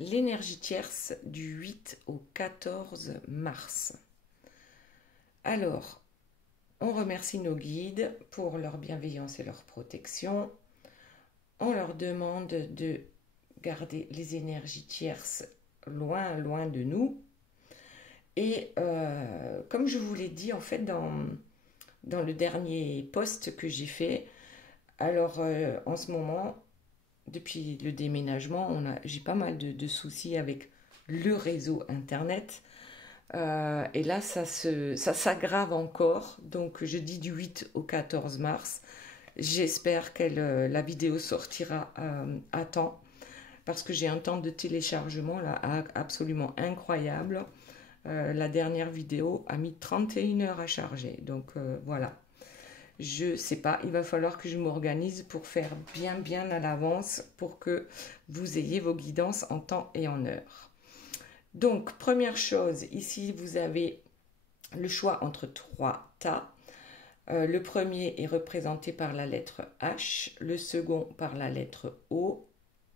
l'énergie tierce du 8 au 14 mars. Alors, on remercie nos guides pour leur bienveillance et leur protection. On leur demande de garder les énergies tierces loin, loin de nous. Et comme je vous l'ai dit en fait dans le dernier post que j'ai fait, alors en ce moment, depuis le déménagement, j'ai pas mal de soucis avec le réseau internet. Et là, ça s'aggrave encore. Donc, je dis du 8 au 14 mars. J'espère que la vidéo sortira à temps. Parce que j'ai un temps de téléchargement là, absolument incroyable. La dernière vidéo a mis 31 heures à charger. Donc, voilà. Je sais pas, il va falloir que je m'organise pour faire bien à l'avance pour que vous ayez vos guidances en temps et en heure. Donc, première chose, ici, vous avez le choix entre 3 tas. Le premier est représenté par la lettre H, le second par la lettre O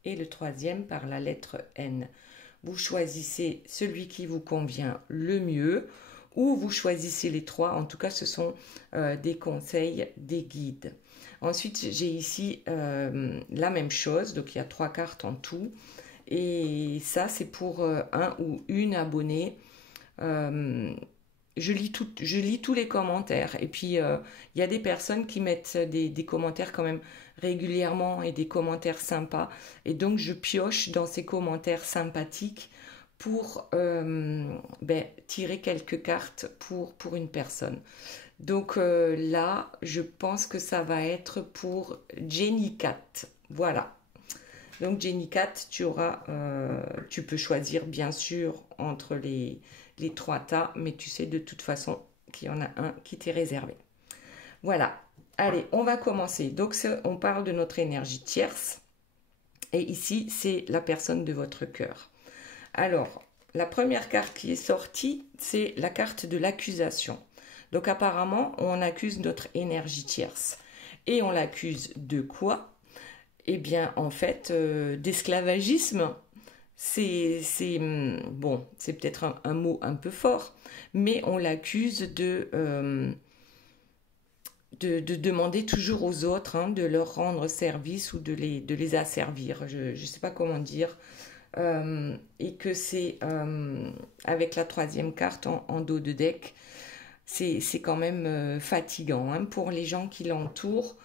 et le troisième par la lettre N. Vous choisissez celui qui vous convient le mieux ou vous choisissez les trois. En tout cas, ce sont des conseils des guides. Ensuite, j'ai ici la même chose. Donc, il y a 3 cartes en tout. Et ça, c'est pour un ou une abonnée. Je lis tous les commentaires. Et puis, il y a des personnes qui mettent des commentaires quand même régulièrement et des commentaires sympas. Et donc, je pioche dans ces commentaires sympathiques pour tirer quelques cartes pour une personne. Donc là, je pense que ça va être pour Jenny Cat. Voilà. Donc Jenny Cat, tu peux choisir bien sûr entre les 3 tas, mais tu sais de toute façon qu'il y en a un qui t'est réservé. Voilà. Allez, on va commencer. Donc on parle de notre énergie tierce. Et ici, c'est la personne de votre cœur. Alors, la première carte qui est sortie, c'est la carte de l'accusation. Donc apparemment, on accuse notre énergie tierce. Et on l'accuse de quoi? Eh bien, en fait, d'esclavagisme. Bon, c'est peut-être un mot un peu fort, mais on l'accuse de demander toujours aux autres de leur rendre service ou de les asservir. Je ne sais pas comment dire. Et que c'est avec la troisième carte en dos de deck, c'est quand même fatigant pour les gens qui l'entourent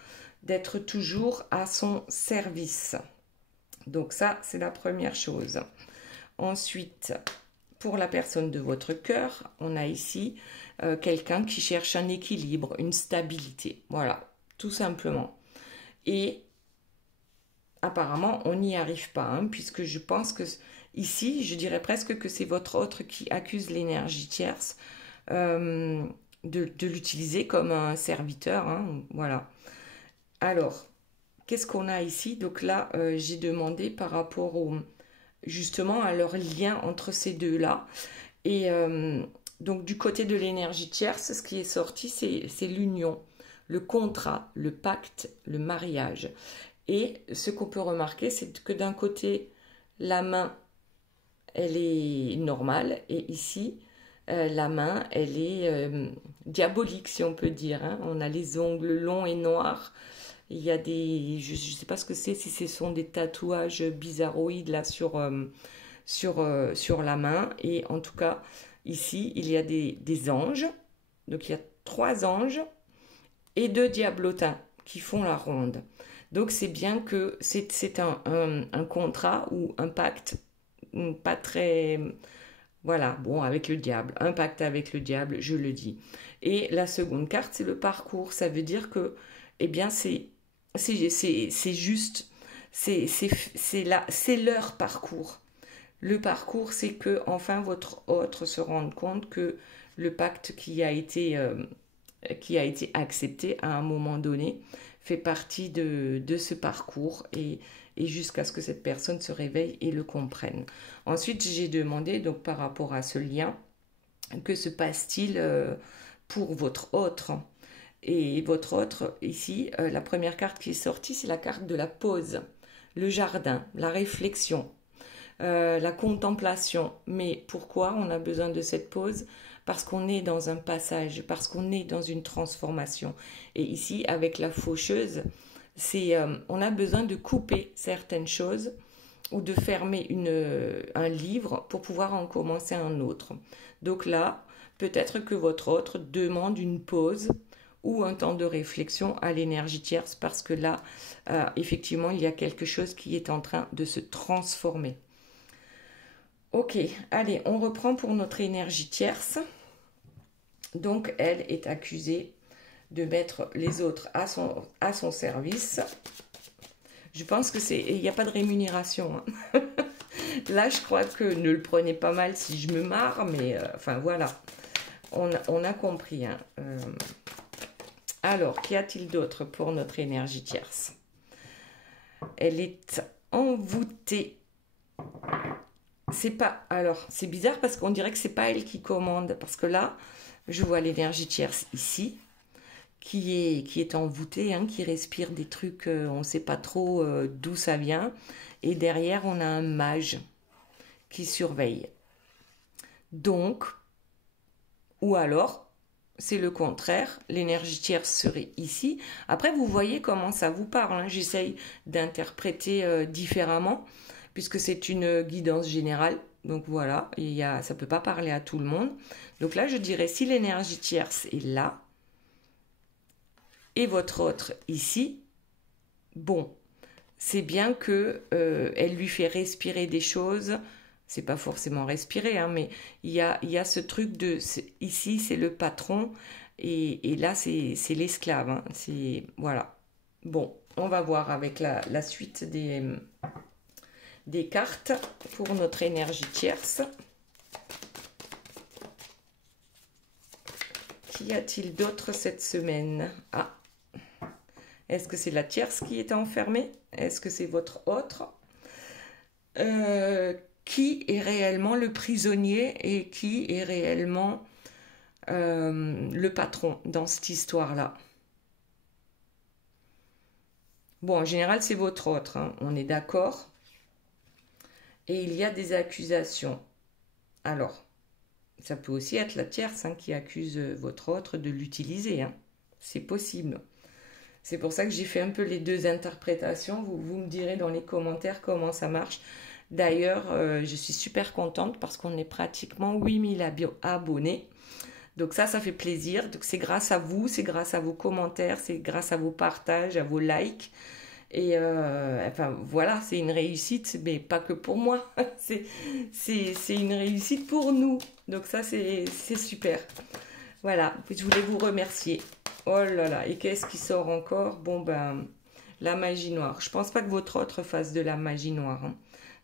d'être toujours à son service. Donc ça, c'est la première chose. Ensuite, pour la personne de votre cœur, on a ici quelqu'un qui cherche un équilibre, une stabilité. Voilà, tout simplement. Et apparemment, on n'y arrive pas, puisque je pense que ici, je dirais presque que c'est votre autre qui accuse l'énergie tierce de l'utiliser comme un serviteur. Voilà. Alors, qu'est-ce qu'on a ici? Donc là, j'ai demandé par rapport justement à leur lien entre ces deux-là. Et donc, du côté de l'énergie tierce, ce qui est sorti, c'est l'union, le contrat, le pacte, le mariage. Et ce qu'on peut remarquer, c'est que d'un côté, la main, elle est normale, et ici, la main, elle est diabolique, si on peut dire. On a les ongles longs et noirs. Il y a je ne sais pas ce que c'est, si ce sont des tatouages bizarroïdes là sur la main. Et en tout cas, ici, il y a des anges. Donc, il y a 3 anges et 2 diablotins qui font la ronde. Donc c'est bien que c'est un contrat ou un pacte pas très... Voilà, bon, avec le diable. Un pacte avec le diable, je le dis. Et la seconde carte, c'est le parcours. Ça veut dire que, eh bien, c'est juste, c'est leur parcours. Le parcours, c'est que, enfin, votre autre se rende compte que le pacte qui a été accepté à un moment donné fait partie de ce parcours et jusqu'à ce que cette personne se réveille et le comprenne. Ensuite, j'ai demandé, donc par rapport à ce lien, que se passe-t-il pour votre autre? Et votre autre, ici, la première carte qui est sortie, c'est la carte de la pause, le jardin, la réflexion. la contemplation. Mais pourquoi on a besoin de cette pause? Parce qu'on est dans un passage, parce qu'on est dans une transformation. Et ici, avec la faucheuse, on a besoin de couper certaines choses ou de fermer un livre pour pouvoir en commencer un autre. Donc là, peut-être que votre autre demande une pause ou un temps de réflexion à l'énergie tierce parce que là, effectivement, il y a quelque chose qui est en train de se transformer. Ok, allez, on reprend pour notre énergie tierce. Donc, elle est accusée de mettre les autres à son service. Je pense que il n'y a pas de rémunération. Hein. Là, je crois que ne le prenez pas mal si je me marre, mais enfin voilà, on a compris. Hein. Alors, qu'y a-t-il d'autre pour notre énergie tierce? Elle est envoûtée. C'est bizarre parce qu'on dirait que c'est pas elle qui commande, parce que là, je vois l'énergie tierce ici, qui est envoûtée, hein, qui respire des trucs, on ne sait pas trop d'où ça vient. Et derrière, on a un mage qui surveille. Donc, ou alors, c'est le contraire, l'énergie tierce serait ici. Après, vous voyez comment ça vous parle. Hein. J'essaye d'interpréter différemment, puisque c'est une guidance générale. Donc voilà, ça ne peut pas parler à tout le monde. Donc là, je dirais, si l'énergie tierce est là, et votre autre ici, bon, c'est bien que elle lui fait respirer des choses. C'est pas forcément respirer, hein, mais il y a ce truc de ici c'est le patron et là c'est l'esclave. Hein, voilà. Bon, on va voir avec la suite des cartes pour notre énergie tierce. Qu'y a-t-il d'autre cette semaine? Ah, est-ce que c'est la tierce qui est enfermée? Est-ce que c'est votre autre? Qui est réellement le prisonnier et qui est réellement le patron dans cette histoire-là? Bon, en général, c'est votre autre, hein, on est d'accord. Et il y a des accusations. Alors, ça peut aussi être la tierce, hein, qui accuse votre autre de l'utiliser. Hein. C'est possible. C'est pour ça que j'ai fait un peu les deux interprétations. Vous me direz dans les commentaires comment ça marche. D'ailleurs, je suis super contente parce qu'on est pratiquement 8000 abonnés. Donc ça fait plaisir. Donc c'est grâce à vous, c'est grâce à vos commentaires, c'est grâce à vos partages, à vos likes. Et enfin voilà, c'est une réussite, mais pas que pour moi. c'est une réussite pour nous. Donc ça, c'est super. Voilà, je voulais vous remercier. Oh là là, et qu'est-ce qui sort encore? Bon ben, la magie noire. Je pense pas que votre autre fasse de la magie noire. Hein.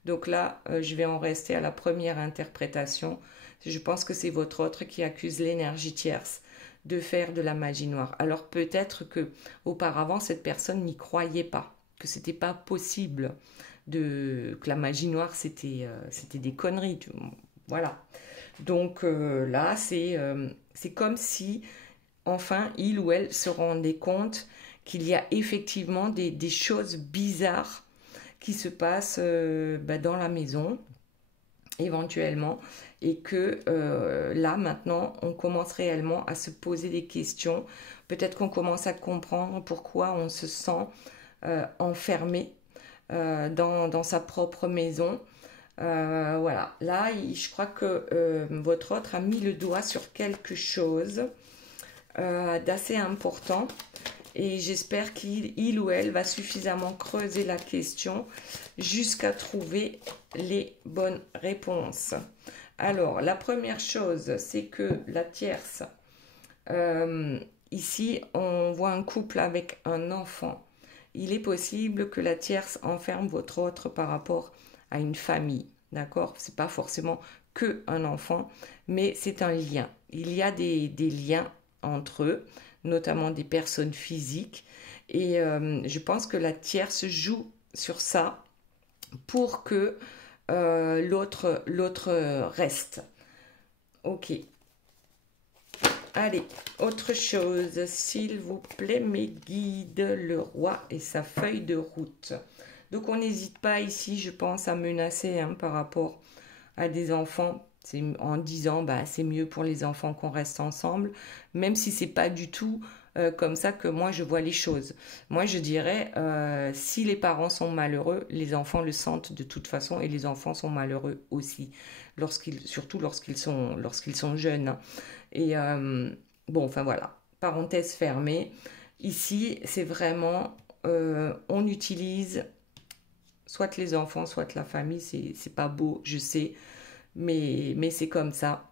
Donc là, je vais en rester à la première interprétation. Je pense que c'est votre autre qui accuse l'énergie tierce de faire de la magie noire. Alors peut-être que auparavant cette personne n'y croyait pas, que c'était pas possible que la magie noire c'était des conneries. Voilà. Donc là, c'est comme si enfin il ou elle se rendait compte qu'il y a effectivement des choses bizarres qui se passent dans la maison éventuellement et que là maintenant on commence réellement à se poser des questions. Peut-être qu'on commence à comprendre pourquoi on se sent enfermé dans sa propre maison. Voilà, là je crois que votre autre a mis le doigt sur quelque chose d'assez important et j'espère qu'il ou elle va suffisamment creuser la question jusqu'à trouver les bonnes réponses. Alors, la première chose, c'est que la tierce, ici, on voit un couple avec un enfant. Il est possible que la tierce enferme votre autre par rapport à une famille, d'accord? C'est pas forcément que un enfant, mais c'est un lien. Il y a des liens entre eux, notamment des personnes physiques, et je pense que la tierce joue sur ça pour que l'autre reste. Ok. Allez, autre chose, s'il vous plaît, mes guides, le roi et sa feuille de route. Donc on n'hésite pas ici, je pense, à menacer hein, par rapport à des enfants. En disant, bah, c'est mieux pour les enfants qu'on reste ensemble, même si c'est pas du tout comme ça que moi je vois les choses. Moi je dirais, si les parents sont malheureux, les enfants le sentent de toute façon et les enfants sont malheureux aussi, surtout lorsqu'ils sont jeunes. Hein. Et bon, enfin voilà, parenthèse fermée. Ici, c'est vraiment, on utilise soit les enfants, soit la famille, c'est pas beau, je sais, mais c'est comme ça,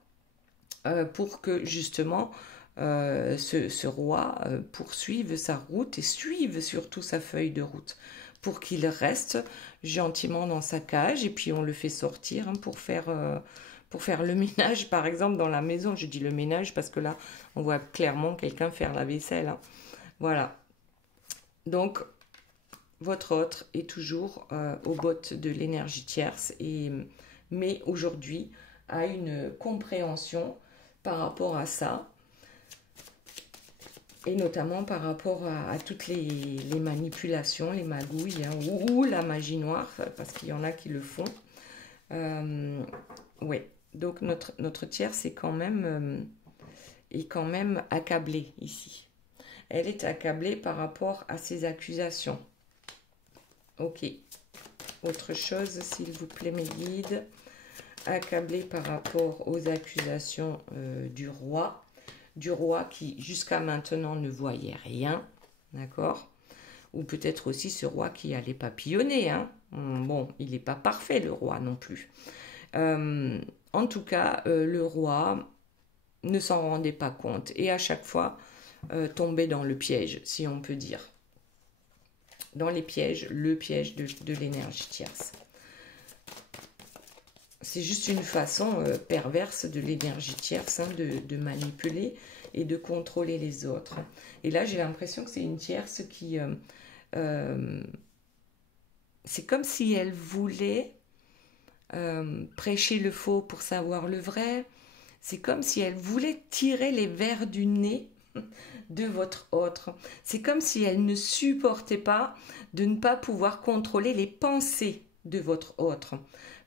pour que justement ce roi poursuive sa route et suive surtout sa feuille de route, pour qu'il reste gentiment dans sa cage et puis on le fait sortir hein, pour faire le ménage par exemple dans la maison. Je dis le ménage parce que là on voit clairement quelqu'un faire la vaisselle. Hein. Voilà. Donc votre autre est toujours aux bottes de l'énergie tierce mais aujourd'hui a une compréhension par rapport à ça et notamment par rapport à toutes les manipulations, les magouilles hein, ou la magie noire parce qu'il y en a qui le font. Ouais, donc notre tierce est quand même accablée ici. Elle est accablée par rapport à ces accusations. Ok. Autre chose, s'il vous plaît, mes guides. Accablée par rapport aux accusations du roi qui jusqu'à maintenant ne voyait rien, d'accord? Ou peut-être aussi ce roi qui allait papillonner, hein? Bon, il n'est pas parfait le roi non plus. En tout cas, le roi ne s'en rendait pas compte et à chaque fois tombait dans le piège, si on peut dire. Dans les pièges, le piège de l'énergie tierce. C'est juste une façon perverse de l'énergie tierce hein, de manipuler et de contrôler les autres. Et là, j'ai l'impression que c'est une tierce qui... c'est comme si elle voulait prêcher le faux pour savoir le vrai. C'est comme si elle voulait tirer les vers du nez de votre autre. C'est comme si elle ne supportait pas de ne pas pouvoir contrôler les pensées de votre autre.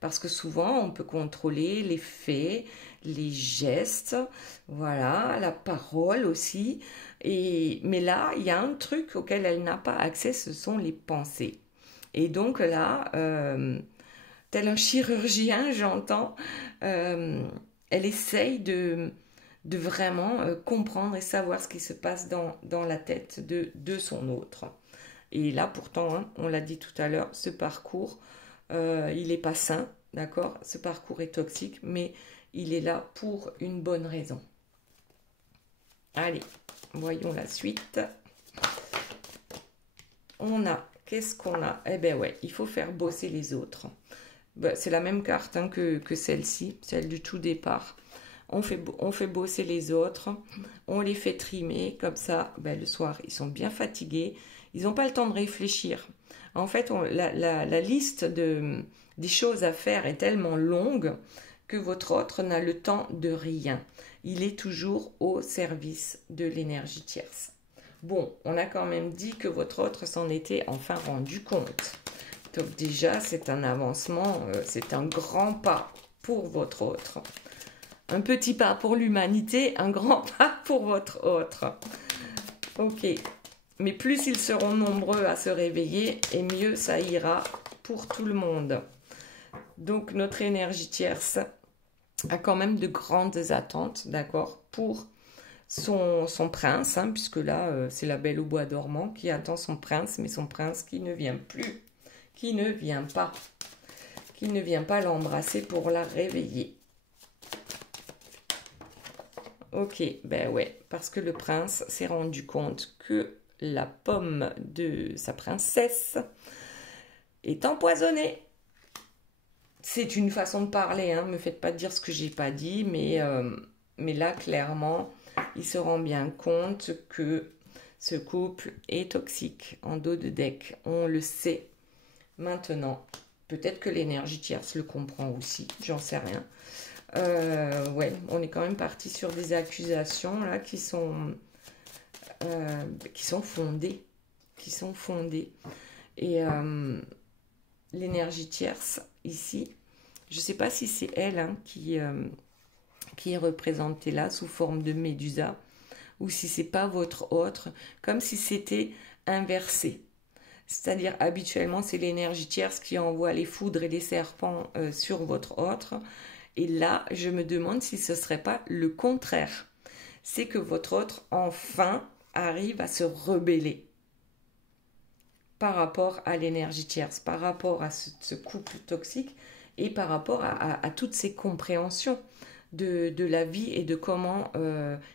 Parce que souvent, on peut contrôler les faits, les gestes, voilà, la parole aussi. Mais là, il y a un truc auquel elle n'a pas accès, ce sont les pensées. Et donc là, tel un chirurgien, j'entends, elle essaye de vraiment comprendre et savoir ce qui se passe dans la tête de son autre. Et là, pourtant, hein, on l'a dit tout à l'heure, ce parcours, il n'est pas sain, d'accord? Ce parcours est toxique, mais il est là pour une bonne raison. Allez, voyons la suite. Qu'est-ce qu'on a? Eh bien ouais, il faut faire bosser les autres. Ben, c'est la même carte hein, que celle-ci, celle du tout départ. On fait bosser les autres, on les fait trimer, comme ça, ben, le soir, ils sont bien fatigués, ils n'ont pas le temps de réfléchir. En fait, la liste des choses à faire est tellement longue que votre autre n'a le temps de rien. Il est toujours au service de l'énergie tierce. Bon, on a quand même dit que votre autre s'en était enfin rendu compte. Donc déjà, c'est un avancement, c'est un grand pas pour votre autre. Un petit pas pour l'humanité, un grand pas pour votre autre. Ok. Mais plus ils seront nombreux à se réveiller, et mieux ça ira pour tout le monde. Donc notre énergie tierce a quand même de grandes attentes, d'accord, pour son prince, hein, puisque là, c'est la belle au bois dormant qui attend son prince, mais son prince qui ne vient plus, qui ne vient pas l'embrasser pour la réveiller. Ok, ben ouais, parce que le prince s'est rendu compte que la pomme de sa princesse est empoisonnée. C'est une façon de parler, hein, me faites pas dire ce que j'ai pas dit, mais là, clairement, il se rend bien compte que ce couple est toxique en dos de deck. On le sait maintenant. Peut-être que l'énergie tierce le comprend aussi, j'en sais rien. Ouais, on est quand même parti sur des accusations là qui sont fondées, Et l'énergie tierce ici. Je ne sais pas si c'est elle hein, qui est représentée là sous forme de médusa ou si c'est pas votre autre, comme si c'était inversé. C'est-à-dire habituellement c'est l'énergie tierce qui envoie les foudres et les serpents sur votre autre. Et là, je me demande si ce serait pas le contraire. C'est que votre autre enfin arrive à se rebeller par rapport à l'énergie tierce, par rapport à ce couple toxique et par rapport à toutes ces compréhensions de la vie et de comment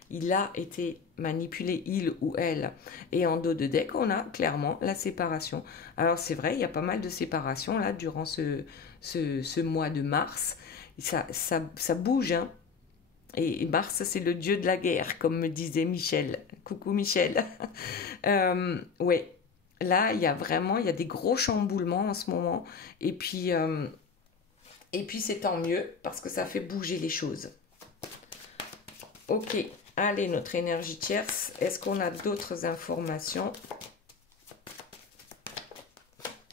il a été manipulé, il ou elle. Et en dos de deck, on a clairement la séparation. Alors c'est vrai, il y a pas mal de séparations là durant ce mois de mars. Ça bouge, hein. Et Mars, c'est le dieu de la guerre, comme me disait Michel. Coucou Michel. Ouais, là, il y a vraiment, il y a des gros chamboulements en ce moment. Et puis c'est tant mieux parce que ça fait bouger les choses. Ok, allez, notre énergie tierce. Est-ce qu'on a d'autres informations?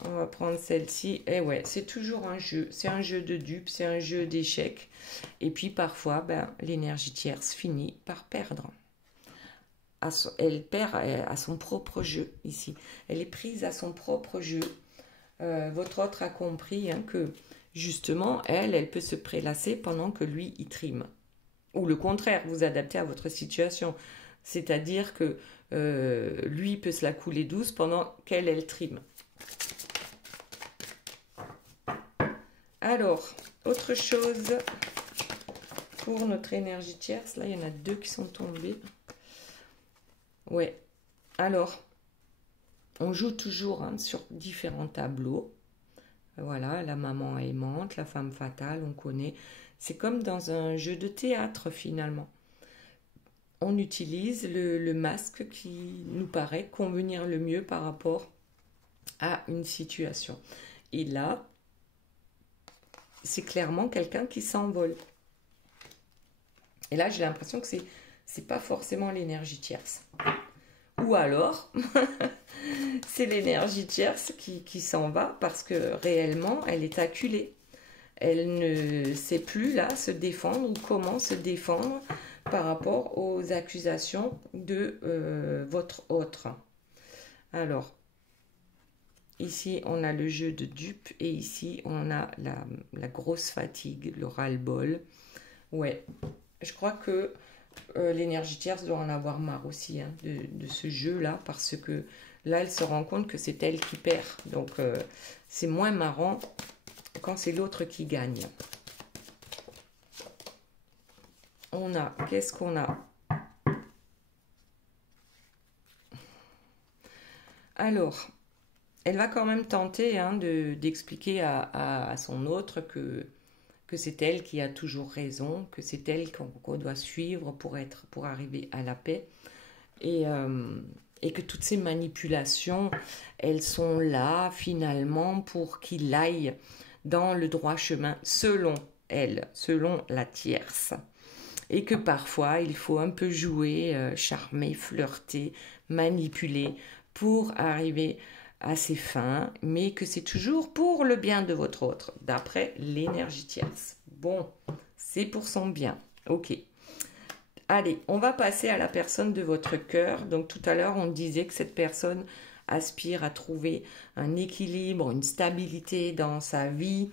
On va prendre celle-ci. Et ouais, c'est toujours un jeu. C'est un jeu de dupes, c'est un jeu d'échecs. Et puis parfois, ben, l'énergie tierce finit par perdre. Elle perd à son propre jeu ici. Elle est prise à son propre jeu. Votre autre a compris hein, que justement, elle peut se prélasser pendant que lui, il trime. Ou le contraire, vous adaptez à votre situation. C'est-à-dire que lui peut se la couler douce pendant elle trime. Alors, autre chose pour notre énergie tierce. Là, il y en a 2 qui sont tombés. Ouais. Alors, on joue toujours hein, sur différents tableaux. Voilà, la maman aimante, la femme fatale, on connaît. C'est comme dans un jeu de théâtre finalement. On utilise le masque qui nous paraît convenir le mieux par rapport à une situation. Et là, c'est clairement quelqu'un qui s'envole. Et là, j'ai l'impression que c'est pas forcément l'énergie tierce. Ou alors, c'est l'énergie tierce qui s'en va parce que réellement, elle est acculée. Elle ne sait plus là se défendre ou comment se défendre par rapport aux accusations de votre autre. Alors, ici, on a le jeu de dupe et ici, on a la grosse fatigue, le ras-le-bol. Ouais, je crois que l'énergie tierce doit en avoir marre aussi hein, de ce jeu-là parce que là, elle se rend compte que c'est elle qui perd. Donc, c'est moins marrant quand c'est l'autre qui gagne. On a, qu'est-ce qu'on a? Alors, elle va quand même tenter hein, d'expliquer à son autre que c'est elle qui a toujours raison, que c'est elle qu'on doit suivre pour arriver à la paix. Et que toutes ces manipulations, elles sont là finalement pour qu'il aille dans le droit chemin selon elle, selon la tierce. Et que parfois, il faut un peu jouer, charmer, flirter, manipuler pour arriver à ses fins, mais que c'est toujours pour le bien de votre autre, d'après l'énergie tierce. Bon, c'est pour son bien. Ok. Allez, on va passer à la personne de votre cœur. Donc tout à l'heure, on disait que cette personne aspire à trouver un équilibre, une stabilité dans sa vie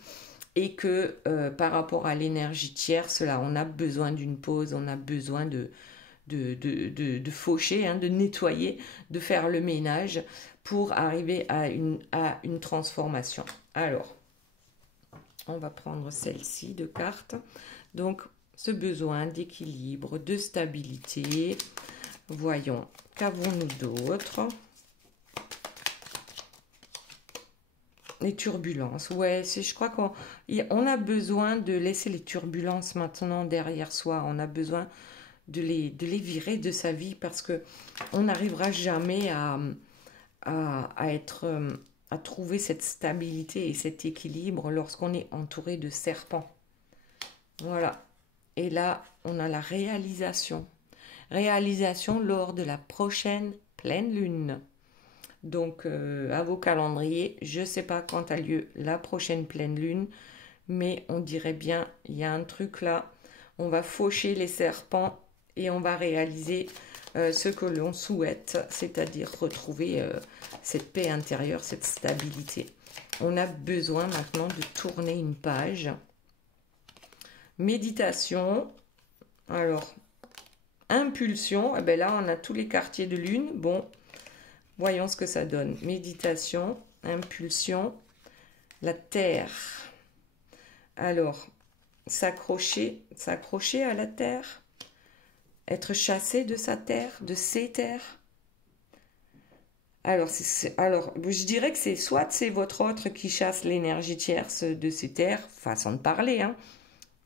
et que par rapport à l'énergie tierce, là, on a besoin d'une pause, on a besoin de faucher, hein, de nettoyer, de faire le ménage pour arriver à une transformation. Alors, on va prendre celle-ci de carte. Donc, ce besoin d'équilibre, de stabilité. Voyons, qu'avons-nous d'autre? Les turbulences. Ouais, je crois qu'on a besoin de laisser les turbulences maintenant derrière soi. On a besoin de les virer de sa vie parce que on n'arrivera jamais à trouver cette stabilité et cet équilibre lorsqu'on est entouré de serpents. Voilà. Et là, on a la réalisation. Réalisation lors de la prochaine pleine lune. Donc, à vos calendriers, je ne sais pas quand a lieu la prochaine pleine lune, mais on dirait bien, il y a un truc là, on va faucher les serpents et on va réaliser ce que l'on souhaite, c'est-à-dire retrouver cette paix intérieure, cette stabilité. On a besoin maintenant de tourner une page. Méditation. Alors, impulsion. Et bien là, on a tous les quartiers de lune. Bon, voyons ce que ça donne. Méditation, impulsion, la terre. Alors, s'accrocher à la terre. Être chassé de sa terre, de ses terres. Alors, je dirais que c'est votre autre qui chasse l'énergie tierce de ses terres, façon de parler. Hein.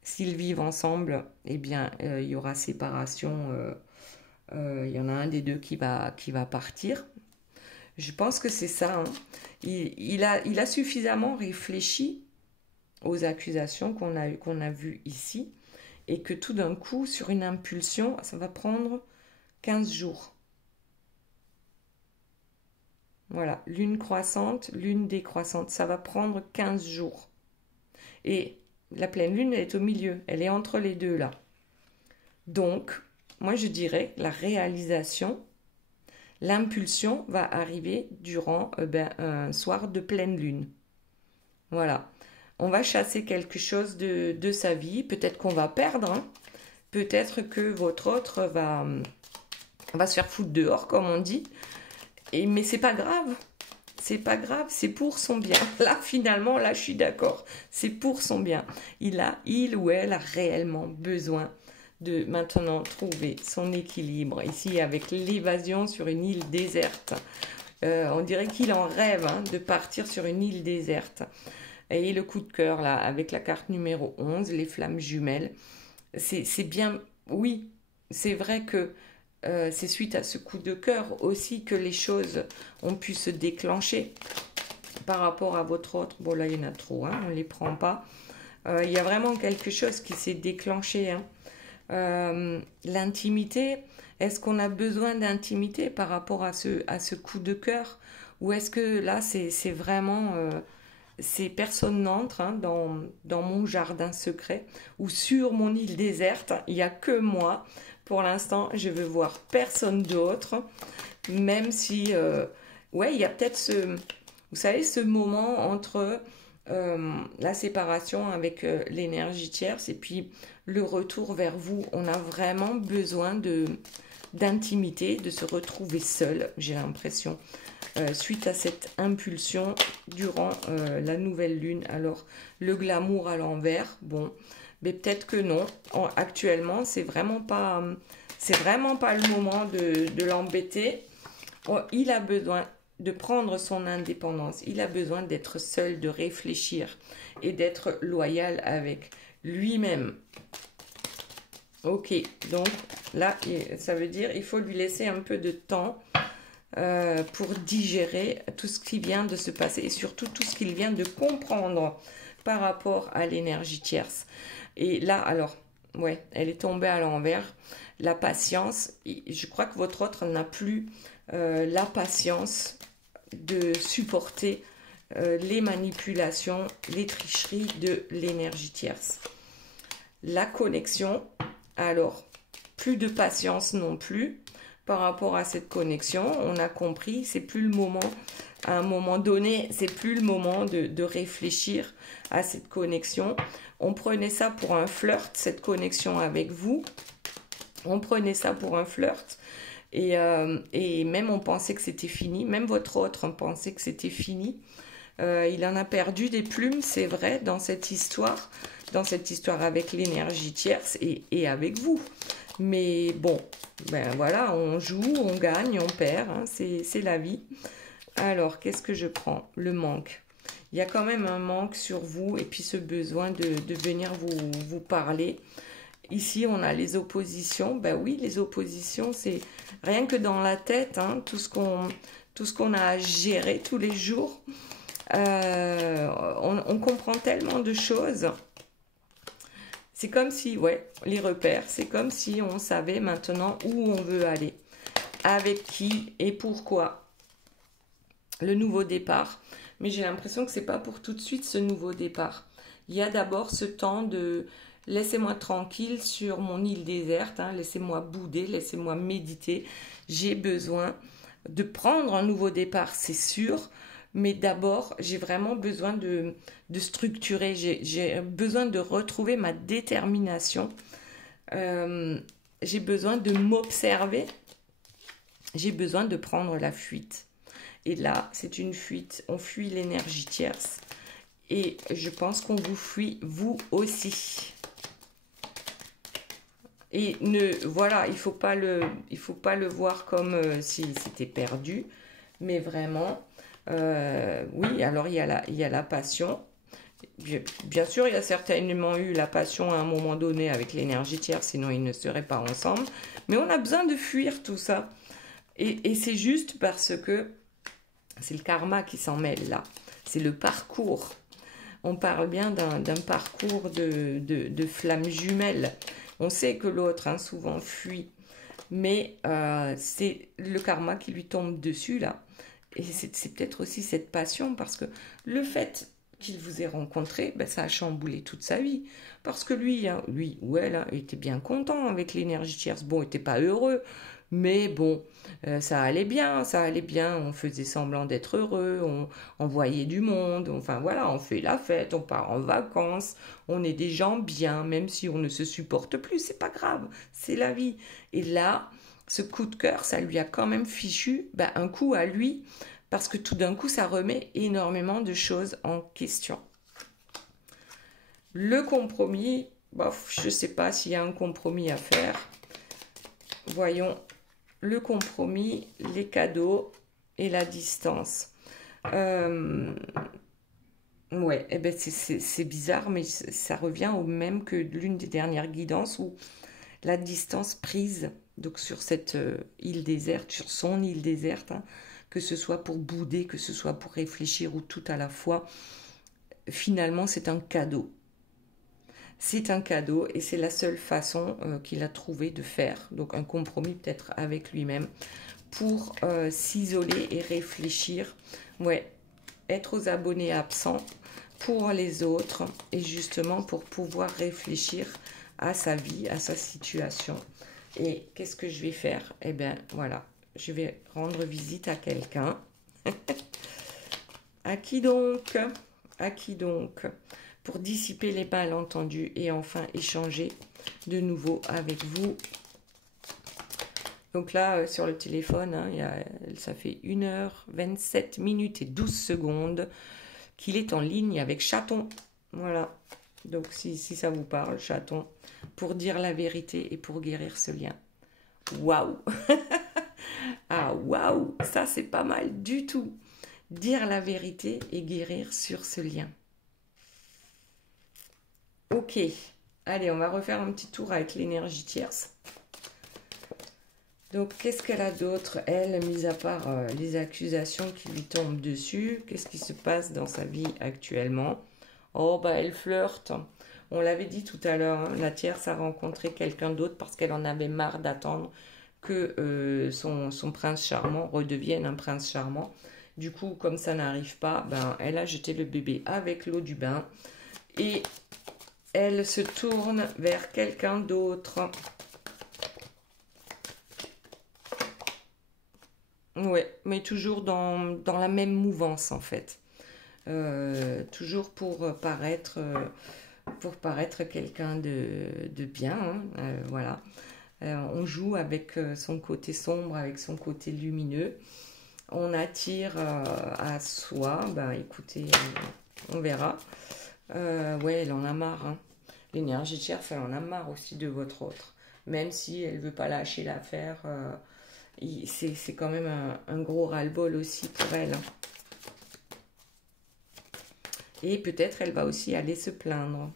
S'ils vivent ensemble, eh bien, il y aura séparation. Il y en a un des deux qui va partir. Je pense que c'est ça. Hein. Il a suffisamment réfléchi aux accusations qu'on a vues ici et que tout d'un coup, sur une impulsion, ça va prendre 15 jours. Voilà, lune croissante, lune décroissante, ça va prendre 15 jours. Et la pleine lune, elle est au milieu, elle est entre les deux là. Donc, moi je dirais la réalisation, l'impulsion va arriver durant un soir de pleine lune. Voilà, on va chasser quelque chose de sa vie, peut-être qu'on va perdre, hein. Peut-être que votre autre va se faire foutre dehors, comme on dit. Mais c'est pas grave, c'est pour son bien. Là, finalement, là, je suis d'accord, c'est pour son bien. Il ou elle a réellement besoin de maintenant trouver son équilibre. Ici, avec l'évasion sur une île déserte, on dirait qu'il en rêve de partir sur une île déserte. Et le coup de cœur, là, avec la carte numéro 11, les flammes jumelles, c'est bien, oui, c'est vrai que c'est suite à ce coup de cœur aussi que les choses ont pu se déclencher par rapport à votre autre. Bon, là, il y en a trop, hein, on ne les prend pas. Il y a vraiment quelque chose qui s'est déclenché. Hein. L'intimité, est-ce qu'on a besoin d'intimité par rapport à ce coup de cœur? Ou est-ce que là, c'est vraiment... personne n'entre hein, dans mon jardin secret ou sur mon île déserte, il n'y a que moi. Pour l'instant, je veux voir personne d'autre, même si, ouais, il y a peut-être vous savez, ce moment entre la séparation avec l'énergie tierce et puis le retour vers vous. On a vraiment besoin d'intimité, de se retrouver seul, j'ai l'impression, suite à cette impulsion durant la nouvelle lune. Alors, le glamour à l'envers, bon... Mais peut-être que non. Actuellement, c'est vraiment pas le moment de l'embêter. Il a besoin de prendre son indépendance. Il a besoin d'être seul, de réfléchir et d'être loyal avec lui-même. Ok, donc là, ça veut dire il faut lui laisser un peu de temps pour digérer tout ce qui vient de se passer et surtout tout ce qu'il vient de comprendre par rapport à l'énergie tierce. Et là, alors, ouais, elle est tombée à l'envers. La patience, je crois que votre autre n'a plus la patience de supporter les manipulations, les tricheries de l'énergie tierce. La connexion, alors, plus de patience non plus par rapport à cette connexion. On a compris, c'est plus le moment, à un moment donné, c'est plus le moment de réfléchir à cette connexion. On prenait ça pour un flirt, cette connexion avec vous. On prenait ça pour un flirt. Et même on pensait que c'était fini. Même votre autre pensait que c'était fini. Il en a perdu des plumes, c'est vrai, dans cette histoire avec l'énergie tierce et avec vous. Mais bon, ben voilà, on joue, on gagne, on perd, hein, c'est la vie. Alors, qu'est-ce que je prends? Le manque. Il y a quand même un manque sur vous et puis ce besoin de venir vous parler. Ici, on a les oppositions. Ben oui, les oppositions, c'est rien que dans la tête, hein, tout ce qu'on a à gérer tous les jours. On comprend tellement de choses. C'est comme si, ouais, les repères, c'est comme si on savait maintenant où on veut aller, avec qui et pourquoi. le nouveau départ. Mais j'ai l'impression que c'est pas pour tout de suite ce nouveau départ. Il y a d'abord ce temps de laissez-moi tranquille sur mon île déserte, hein, laissez-moi bouder, laissez-moi méditer. J'ai besoin de prendre un nouveau départ, c'est sûr, mais d'abord, j'ai vraiment besoin de structurer, j'ai besoin de retrouver ma détermination, euh, j'ai besoin de m'observer, j'ai besoin de prendre la fuite. Et là, c'est une fuite, on fuit l'énergie tierce, et je pense qu'on vous fuit, vous aussi. Et voilà, il faut pas le voir comme si c'était perdu, mais vraiment, oui, alors il y a la passion. Bien sûr, il y a certainement eu la passion à un moment donné avec l'énergie tierce, sinon ils ne seraient pas ensemble. Mais on a besoin de fuir tout ça. Et c'est juste parce que c'est le karma qui s'en mêle là. C'est le parcours. On parle bien d'un parcours de flammes jumelles. On sait que l'autre, hein, souvent, fuit. Mais c'est le karma qui lui tombe dessus, là. Et c'est peut-être aussi cette passion, parce que le fait qu'il vous ait rencontré, ben, ça a chamboulé toute sa vie. Parce que lui, hein, lui ou elle, hein, il était bien content avec l'énergie tierce. Bon, il n'était pas heureux, mais bon, ça allait bien, ça allait bien. On faisait semblant d'être heureux, on voyait du monde, enfin voilà, on fait la fête, on part en vacances, on est des gens bien, même si on ne se supporte plus, c'est pas grave, c'est la vie. Et là, ce coup de cœur, ça lui a quand même fichu ben, un coup à lui, parce que tout d'un coup, ça remet énormément de choses en question. Le compromis, bof, je ne sais pas s'il y a un compromis à faire. Voyons le compromis, les cadeaux et la distance. Ouais, eh ben c'est bizarre, mais ça revient au même que l'une des dernières guidances où la distance prise donc sur cette île déserte, sur son île déserte, hein, que ce soit pour bouder, que ce soit pour réfléchir ou tout à la fois, finalement c'est un cadeau. C'est un cadeau et c'est la seule façon qu'il a trouvé de faire, donc un compromis peut-être avec lui-même pour s'isoler et réfléchir, ouais, être aux abonnés absents pour les autres et justement pour pouvoir réfléchir à sa vie, à sa situation. Et qu'est-ce que je vais faire? Eh bien, voilà, je vais rendre visite à quelqu'un. À qui donc? À qui donc? Pour dissiper les malentendus et enfin échanger de nouveau avec vous. Donc là, sur le téléphone, hein, ça fait 1h27 minutes et 12 secondes qu'il est en ligne avec Chaton. Voilà. Donc si ça vous parle, Chaton, pour dire la vérité et pour guérir ce lien. Waouh. Ah waouh, ça c'est pas mal du tout. Dire la vérité et guérir sur ce lien. Ok, allez, on va refaire un petit tour avec l'énergie tierce. Donc, qu'est-ce qu'elle a d'autre, elle, mis à part les accusations qui lui tombent dessus? Qu'est-ce qui se passe dans sa vie actuellement? Oh, bah, elle flirte. On l'avait dit tout à l'heure, hein, la tierce a rencontré quelqu'un d'autre parce qu'elle en avait marre d'attendre que son prince charmant redevienne un prince charmant. Du coup, comme ça n'arrive pas, ben, elle a jeté le bébé avec l'eau du bain et elle se tourne vers quelqu'un d'autre. Ouais, mais toujours dans la même mouvance en fait. Toujours pour paraître quelqu'un de bien, hein, voilà. On joue avec son côté sombre, avec son côté lumineux. On attire à soi. Ben écoutez, on verra. Ouais, elle en a marre. Hein. L'énergie tierce, elle en a marre aussi de votre autre. Même si elle veut pas lâcher l'affaire, c'est quand même un gros ras-le-bol aussi pour elle. Hein. Et peut-être elle va aussi aller se plaindre,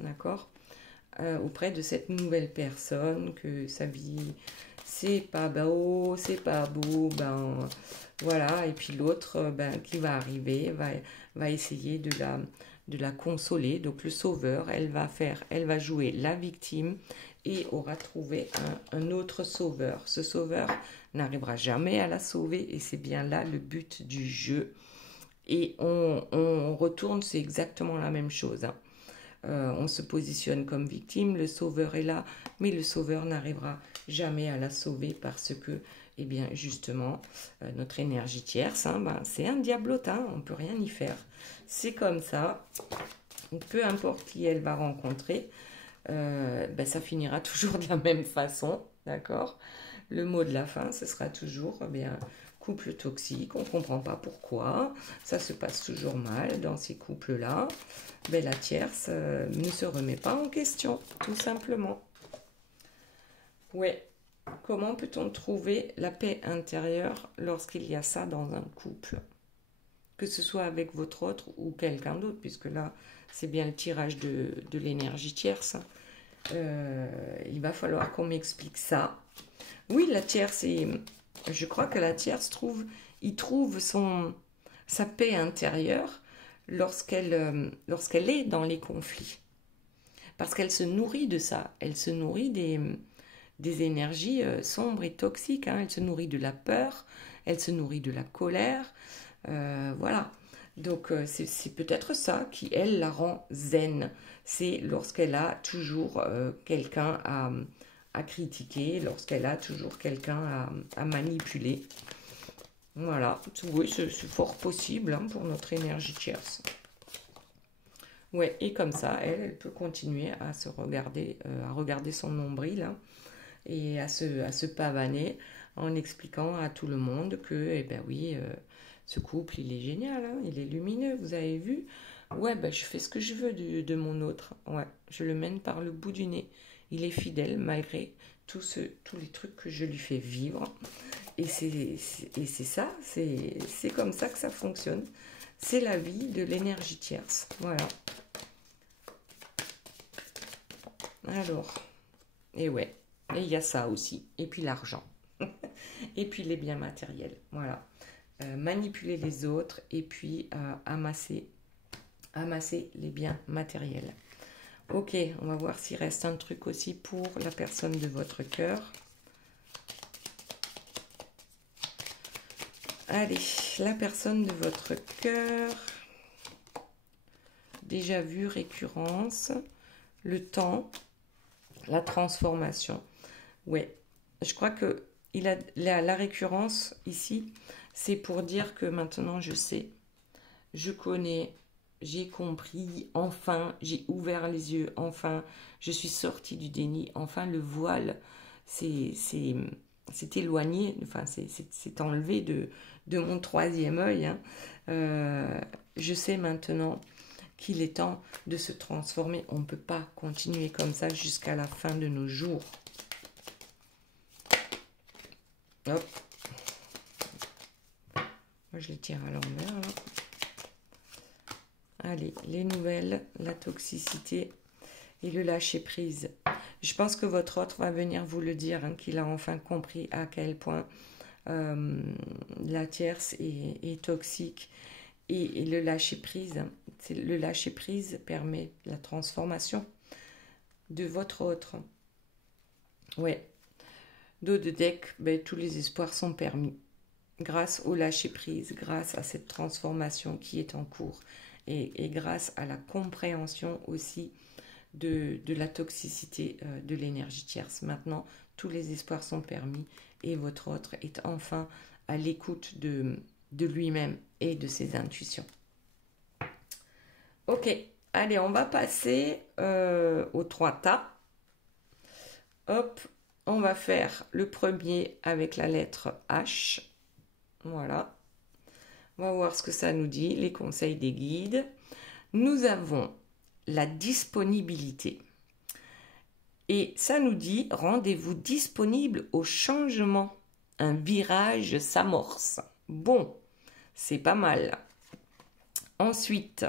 d'accord, auprès de cette nouvelle personne, que sa vie, c'est pas beau, c'est pas beau, ben voilà. Et puis l'autre, ben, qui va arriver, va essayer la consoler. Donc le sauveur, elle va jouer la victime et aura trouvé un autre sauveur. Ce sauveur n'arrivera jamais à la sauver et c'est bien là le but du jeu. Et on retourne, c'est exactement la même chose, hein. On se positionne comme victime, le sauveur est là, mais le sauveur n'arrivera jamais à la sauver parce que, eh bien, justement, notre énergie tierce, hein, ben, c'est un diablotin, on ne peut rien y faire. C'est comme ça, peu importe qui elle va rencontrer, ben, ça finira toujours de la même façon, d'accord? Le mot de la fin, ce sera toujours, eh bien, couple toxique, on ne comprend pas pourquoi, ça se passe toujours mal dans ces couples-là. Ben, la tierce ne se remet pas en question, tout simplement. Ouais, comment peut-on trouver la paix intérieure lorsqu'il y a ça dans un couple? Que ce soit avec votre autre ou quelqu'un d'autre, puisque là, c'est bien le tirage de l'énergie tierce. Il va falloir qu'on m'explique ça. Oui, la tierce, je crois que la tierce trouve sa paix intérieure lorsqu'elle est dans les conflits. Parce qu'elle se nourrit de ça. Elle se nourrit des énergies sombres et toxiques, hein. Elle se nourrit de la peur, elle se nourrit de la colère. Voilà. Donc c'est peut-être ça qui, elle, la rend zen. C'est lorsqu'elle a toujours quelqu'un à critiquer, lorsqu'elle a toujours quelqu'un à manipuler. Voilà, oui, c'est fort possible, hein, pour notre énergie tierce. Ouais, et comme ça, elle peut continuer à regarder son nombril, hein, et à se pavaner en expliquant à tout le monde que, eh ben oui, ce couple, il est génial, hein, il est lumineux, vous avez vu? Ouais, ben je fais ce que je veux de mon autre. Ouais, je le mène par le bout du nez. Il est fidèle malgré tous les trucs que je lui fais vivre. Et c'est ça, c'est comme ça que ça fonctionne. C'est la vie de l'énergie tierce. Voilà. Alors, et ouais, et il y a ça aussi. Et puis l'argent. Et puis les biens matériels. Voilà. Manipuler les autres et puis amasser les biens matériels. Ok, on va voir s'il reste un truc aussi pour la personne de votre cœur. Allez, la personne de votre cœur. Déjà vu, récurrence, le temps, la transformation. Ouais, je crois que la récurrence ici, c'est pour dire que maintenant je sais, je connais, j'ai compris, enfin, j'ai ouvert les yeux, enfin, je suis sortie du déni, enfin, le voile c'est éloigné, enfin, c'est enlevé de mon troisième œil, hein. Je sais maintenant qu'il est temps de se transformer. On ne peut pas continuer comme ça jusqu'à la fin de nos jours. Hop. Moi, je les tire à l'envers, là. Allez, les nouvelles, la toxicité et le lâcher-prise. Je pense que votre autre va venir vous le dire, hein, qu'il a enfin compris à quel point la tierce est toxique. Et le lâcher-prise, le lâcher-prise permet la transformation de votre autre. Ouais. Dos de deck, ben, tous les espoirs sont permis. Grâce au lâcher-prise, grâce à cette transformation qui est en cours. Et grâce à la compréhension aussi de la toxicité de l'énergie tierce. Maintenant, tous les espoirs sont permis et votre autre est enfin à l'écoute de lui-même et de ses intuitions. Ok, allez, on va passer aux 3 tas. Hop, on va faire le premier avec la lettre H. Voilà. On va voir ce que ça nous dit, les conseils des guides. Nous avons la disponibilité. Et ça nous dit, rendez-vous disponible au changement. Un virage s'amorce. Bon, c'est pas mal. Ensuite,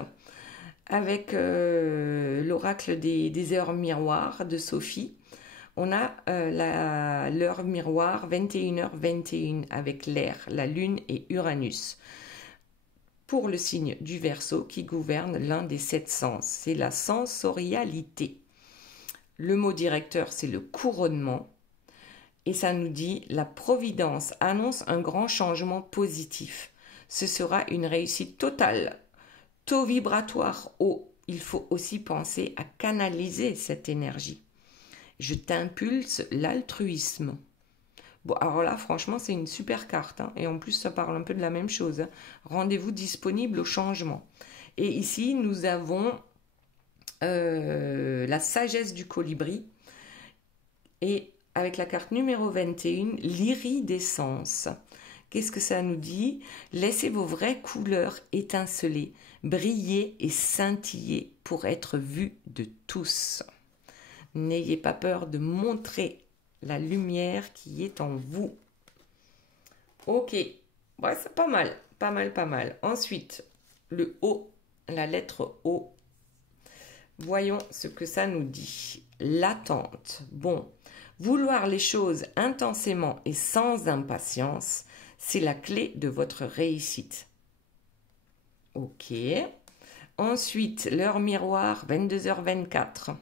avec l'oracle des heures miroirs de Sophie, on a l'heure miroir 21h21 avec l'air, la lune et Uranus. pour le signe du Verseau qui gouverne l'un des 7 sens. C'est la sensorialité. Le mot directeur, c'est le couronnement. Et ça nous dit, la Providence annonce un grand changement positif. Ce sera une réussite totale. Taux vibratoire haut. Il faut aussi penser à canaliser cette énergie. Je t'impulse l'altruisme. Bon, alors là, franchement, c'est une super carte. Hein. Et en plus, ça parle un peu de la même chose. Hein. Rendez-vous disponible au changement. Et ici, nous avons la sagesse du colibri. Et avec la carte numéro 21, l'iridescence. Qu'est-ce que ça nous dit? Laissez vos vraies couleurs étinceler, briller et scintiller pour être vus de tous. N'ayez pas peur de montrer la lumière qui est en vous. Ok, ouais, c'est pas mal, pas mal, pas mal. Ensuite, le O, la lettre O. Voyons ce que ça nous dit. L'attente. Bon, vouloir les choses intensément et sans impatience, c'est la clé de votre réussite. Ok. Ensuite, l'heure miroir, 22h24,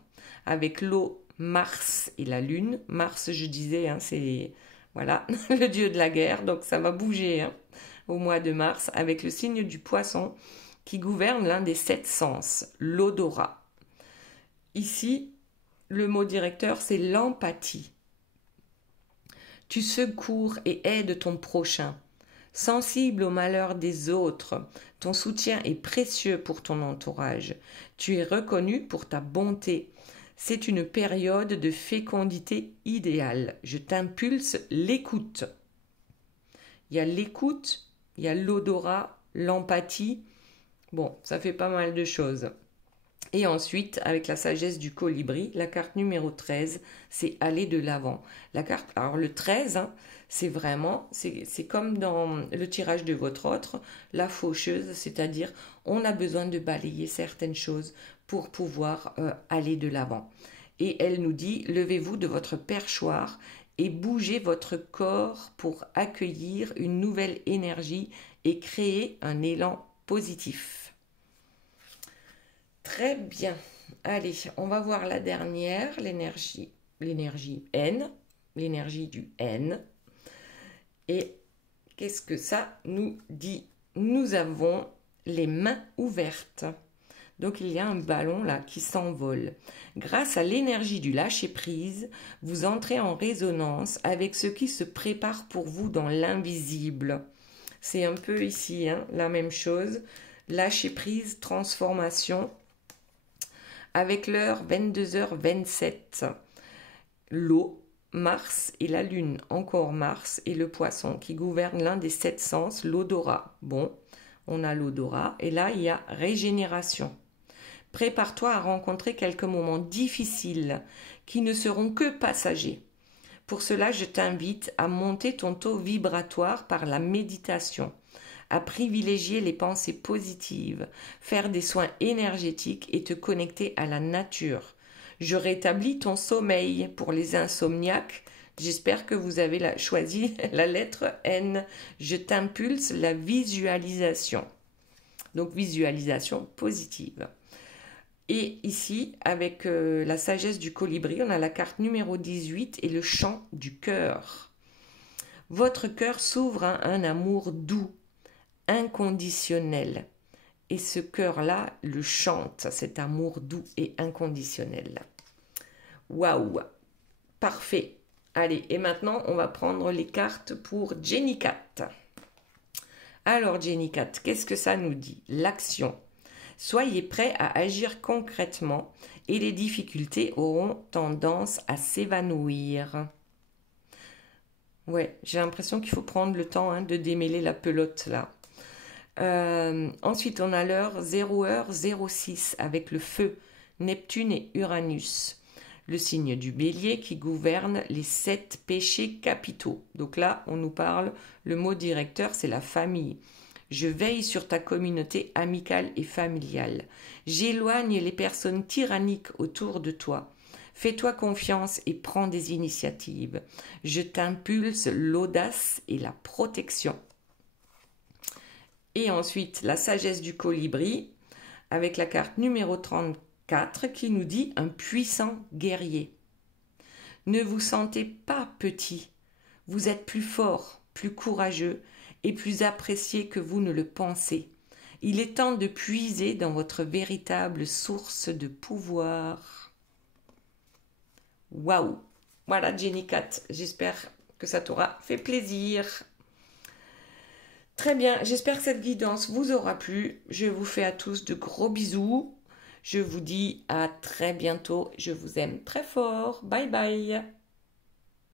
avec l'eau, Mars et la Lune. Mars, je disais, hein, c'est voilà, le dieu de la guerre, donc ça va bouger hein, au mois de mars, avec le signe du Poisson qui gouverne l'un des 7 sens, l'odorat. Ici, le mot directeur, c'est l'empathie. Tu secours et aides ton prochain. Sensible au malheur des autres, ton soutien est précieux pour ton entourage. Tu es reconnu pour ta bonté. C'est une période de fécondité idéale. Je t'impulse l'écoute. Il y a l'écoute, il y a l'odorat, l'empathie. Bon, ça fait pas mal de choses. Et ensuite, avec la sagesse du colibri, la carte numéro 13, c'est aller de l'avant. La carte, alors le 13, hein, c'est vraiment, c'est comme dans le tirage de votre autre, la faucheuse, c'est-à-dire on a besoin de balayer certaines choses pour pouvoir aller de l'avant. Et elle nous dit, levez-vous de votre perchoir et bougez votre corps pour accueillir une nouvelle énergie et créer un élan positif. Très bien. Allez, on va voir la dernière, l'énergie N, l'énergie du N. Et qu'est-ce que ça nous dit? Nous avons les mains ouvertes. Donc il y a un ballon là qui s'envole. Grâce à l'énergie du lâcher-prise, vous entrez en résonance avec ce qui se prépare pour vous dans l'invisible. C'est un peu ici hein, la même chose. Lâcher-prise, transformation. Avec l'heure 22h27, l'eau, Mars et la Lune, encore Mars et le Poisson qui gouverne l'un des 7 sens, l'odorat. Bon, on a l'odorat et là il y a régénération. Prépare-toi à rencontrer quelques moments difficiles qui ne seront que passagers. Pour cela, je t'invite à monter ton taux vibratoire par la méditation, à privilégier les pensées positives, faire des soins énergétiques et te connecter à la nature. Je rétablis ton sommeil pour les insomniaques. J'espère que vous avez choisi la lettre N. Je t'impulse la visualisation. Donc visualisation positive. Et ici, avec la sagesse du colibri, on a la carte numéro 18 et le chant du cœur. Votre cœur s'ouvre à un amour doux, inconditionnel. Et ce cœur-là le chante, cet amour doux et inconditionnel. Waouh! Parfait! Allez, et maintenant, on va prendre les cartes pour Jenny Cat. Alors, Jenny Cat, qu'est-ce que ça nous dit? L'action. Soyez prêts à agir concrètement et les difficultés auront tendance à s'évanouir. Ouais, j'ai l'impression qu'il faut prendre le temps hein, de démêler la pelote là. Ensuite, on a l'heure 0h06 avec le feu, Neptune et Uranus. Le signe du bélier qui gouverne les 7 péchés capitaux. Donc là, on nous parle, le mot directeur, c'est la famille. Je veille sur ta communauté amicale et familiale. J'éloigne les personnes tyranniques autour de toi. Fais-toi confiance et prends des initiatives. Je t'impulse l'audace et la protection. Et ensuite, la sagesse du colibri avec la carte numéro 34 qui nous dit un puissant guerrier. Ne vous sentez pas petit. Vous êtes plus fort, plus courageux et plus apprécié que vous ne le pensez. Il est temps de puiser dans votre véritable source de pouvoir. Waouh! Voilà Jenny Cat, j'espère que ça t'aura fait plaisir. Très bien, j'espère que cette guidance vous aura plu. Je vous fais à tous de gros bisous. Je vous dis à très bientôt. Je vous aime très fort. Bye bye.